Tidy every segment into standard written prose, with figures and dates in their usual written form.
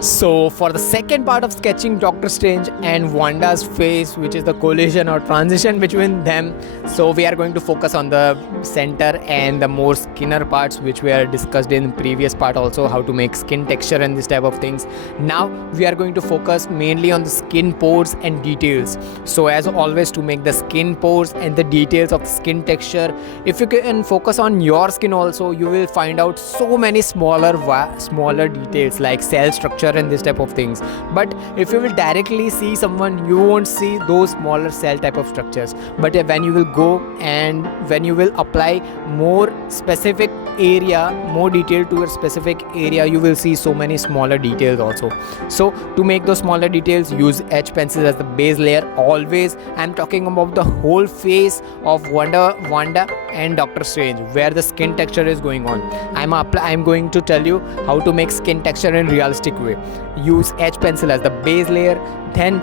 So for the second part of sketching Doctor Strange and Wanda's face, which is the collision or transition between them, so we are going to focus on the center and the more skinner parts, which we are discussed in previous part also, how to make skin texture and this type of things. Now we are going to focus mainly on the skin pores and details. So as always, to make the skin pores and the details of skin texture, if you can focus on your skin also, you will find out so many smaller details like cell structure and this type of things. But if you will directly see someone, you won't see those smaller cell type of structures. But when you will go and when you will apply more specific area, more detail to a specific area, you will see so many smaller details also. So to make those smaller details, use H pencil as the base layer. Always I'm talking about the whole face of Wanda and Doctor Strange, where the skin texture is going on. I'm going to tell you how to make skin texture in realistic way. Use H pencil as the base layer. Then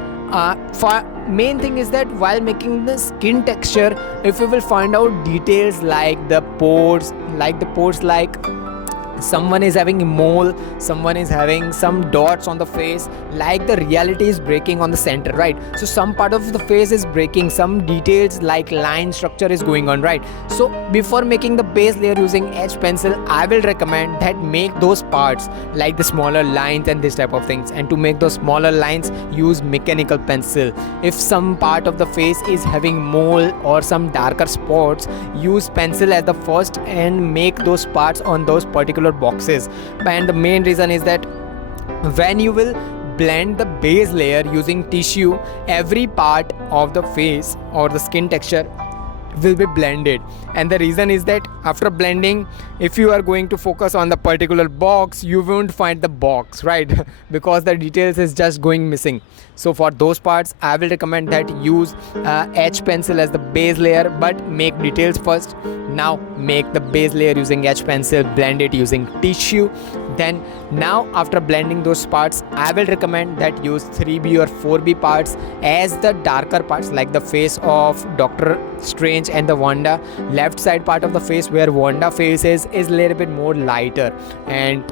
for main thing is that while making the skin texture, if you will find out details like the pores, like someone is having a mole, someone is having some dots on the face, like the reality is breaking on the center, right? So some part of the face is breaking, some details like line structure is going on, right? So before making the base layer using H pencil, I will recommend that make those parts like the smaller lines and this type of things. And to make those smaller lines, use mechanical pencil. If some part of the face is having mole or some darker spots, use pencil as the first and make those parts on those particular boxes. And the main reason is that when you will blend the base layer using tissue, every part of the face or the skin texture will be blended. And the reason is that after blending, if you are going to focus on the particular box, you won't find the box, right? Because the details is just going missing. So for those parts, I will recommend that use H pencil as the base layer, but make details first. Now make the base layer using H pencil, blend it using tissue. Then now after blending those parts, I will recommend that use 3B or 4B parts as the darker parts, like the face of Doctor Strange and the Wanda. Left side part of the face where Wanda face is a little bit more lighter, and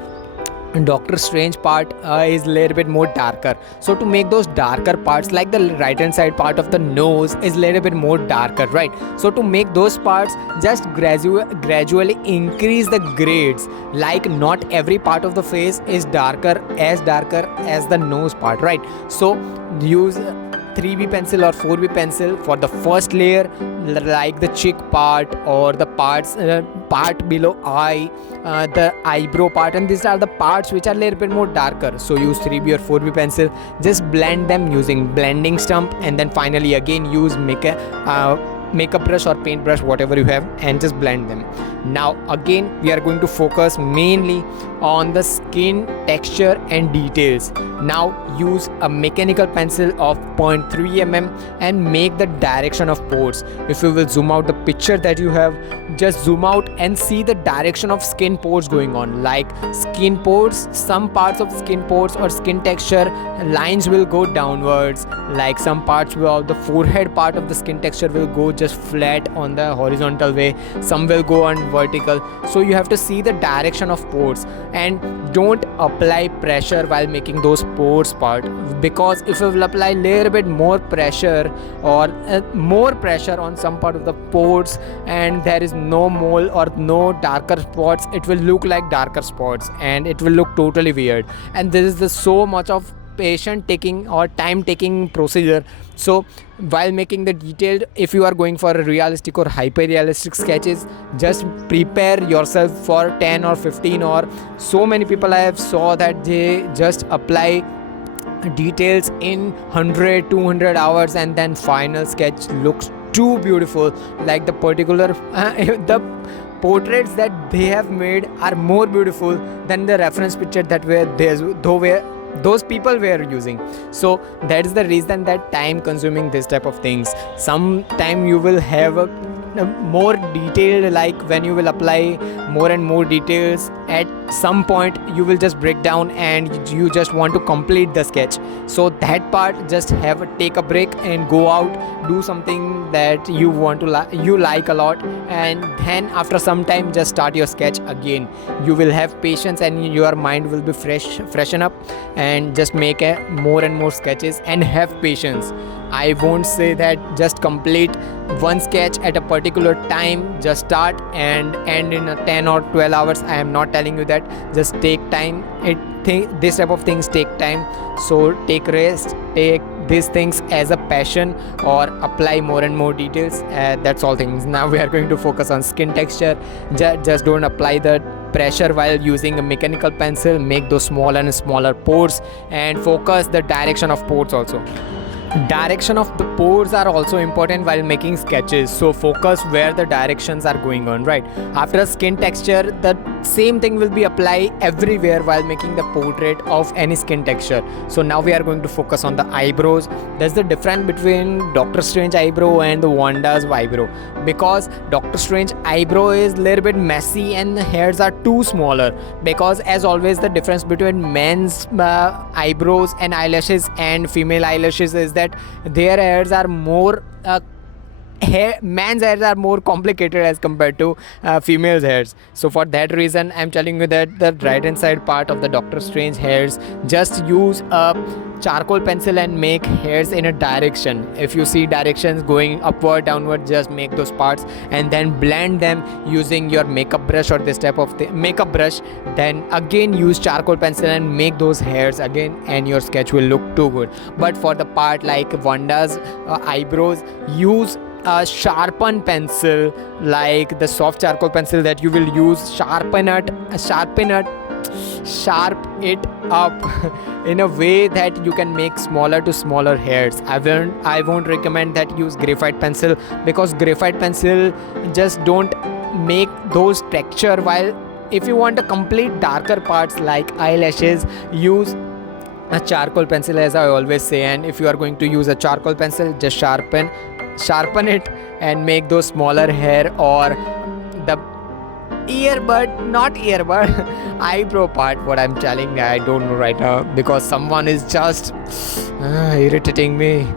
Doctor Strange part is a little bit more darker. So to make those darker parts, like the right hand side part of the nose is a little bit more darker, right? So to make those parts, just gradually increase the grades. Like not every part of the face is darker as the nose part, right? So use 3B pencil or 4B pencil for the first layer, like the cheek part or the part below eye, the eyebrow part, and these are the parts which are a little bit more darker. So use 3B or 4B pencil, just blend them using blending stump, and then finally again use makeup brush or paint brush, whatever you have, and just blend them. Now again we are going to focus mainly on the skin texture and details. Now use a mechanical pencil of 0.3 mm and make the direction of pores. If you will zoom out the picture that you have, just zoom out and see the direction of skin pores going on. Like skin pores, some parts of skin pores or skin texture lines will go downwards, like some parts of the forehead part of the skin texture will go just flat on the horizontal way, some will go on vertical. So you have to see the direction of pores, and don't apply pressure while making those pores part, because if you will apply little bit more pressure or more pressure on some part of the pores and there is no mole or no darker spots, it will look like darker spots and it will look totally weird. And this is so much of patient taking or time taking procedure. So while making the detailed, if you are going for a realistic or hyper realistic sketches, just prepare yourself for 10 or 15, or so many people I have saw that they just apply details in 100-200 hours and then final sketch looks too beautiful. Like the particular the portraits that they have made are more beautiful than the reference picture that those people were using. So that is the reason that time consuming this type of things. Sometime you will have more detailed, like when you will apply more and more details, at some point you will just break down and you just want to complete the sketch. So that part, just take a break and go out, do something that you want to you like a lot, and then after some time just start your sketch again. You will have patience and your mind will be freshen up, and just make more and more sketches and have patience. I won't say that just complete one sketch at a particular time, just start and end in 10 or 12 hours. I am not telling you that. Just take time. This type of things take time, so take rest, take these things as a passion, or apply more and more details. That's all things. Now we are going to focus on skin texture. Just don't apply the pressure while using a mechanical pencil. Make those smaller and smaller pores, and focus the direction of pores also. Direction of the pores are also important while making sketches, so focus where the directions are going on, right? After skin texture, the same thing will be applied everywhere while making the portrait of any skin texture. So now we are going to focus on the eyebrows. There's the difference between Doctor Strange eyebrow and the Wanda's eyebrow, because Doctor Strange eyebrow is a little bit messy and the hairs are too smaller, because as always the difference between men's eyebrows and eyelashes and female eyelashes is that their hairs are more man's hairs are more complicated as compared to female's hairs. So for that reason I'm telling you that the right hand side part of the Doctor Strange hairs, just use a charcoal pencil and make hairs in a direction. If you see directions going upward, downward, just make those parts and then blend them using your makeup brush or this type of makeup brush. Then again use charcoal pencil and make those hairs again, and your sketch will look too good. But for the part like Wanda's eyebrows, use a sharpen pencil, like the soft charcoal pencil that you will use. Sharp it up in a way that you can make smaller to smaller hairs. I won't recommend that use graphite pencil, because graphite pencil just don't make those texture, while if you want a complete darker parts like eyelashes, use a charcoal pencil as I always say. And if you are going to use a charcoal pencil, just sharpen it and make those smaller hair, or the eyebrow part. What I'm telling, I don't know right now, because someone is just irritating me.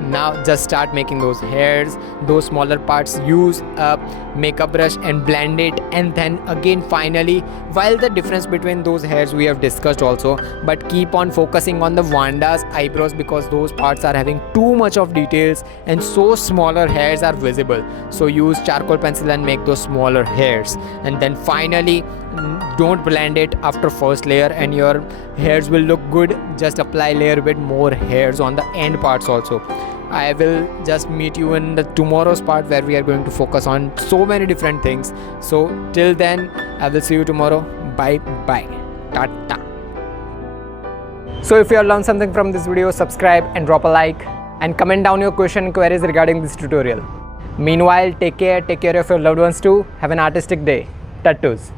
Now just start making those hairs, those smaller parts. Use a makeup brush and blend it, and then again finally, while the difference between those hairs we have discussed also, but keep on focusing on the Wanda's eyebrows, because those parts are having too much of details and so smaller hairs are visible. So use charcoal pencil and make those smaller hairs, and then finally don't blend it after first layer and your hairs will look good. Just apply layer bit more hairs on the end parts also. I will just meet you in the tomorrow's part where we are going to focus on so many different things. So till then, I will see you tomorrow. Bye bye. Tata. So if you have learned something from this video, subscribe and drop a like, and comment down your question and queries regarding this tutorial. Meanwhile, take care of your loved ones too. Have an artistic day. Tattoos.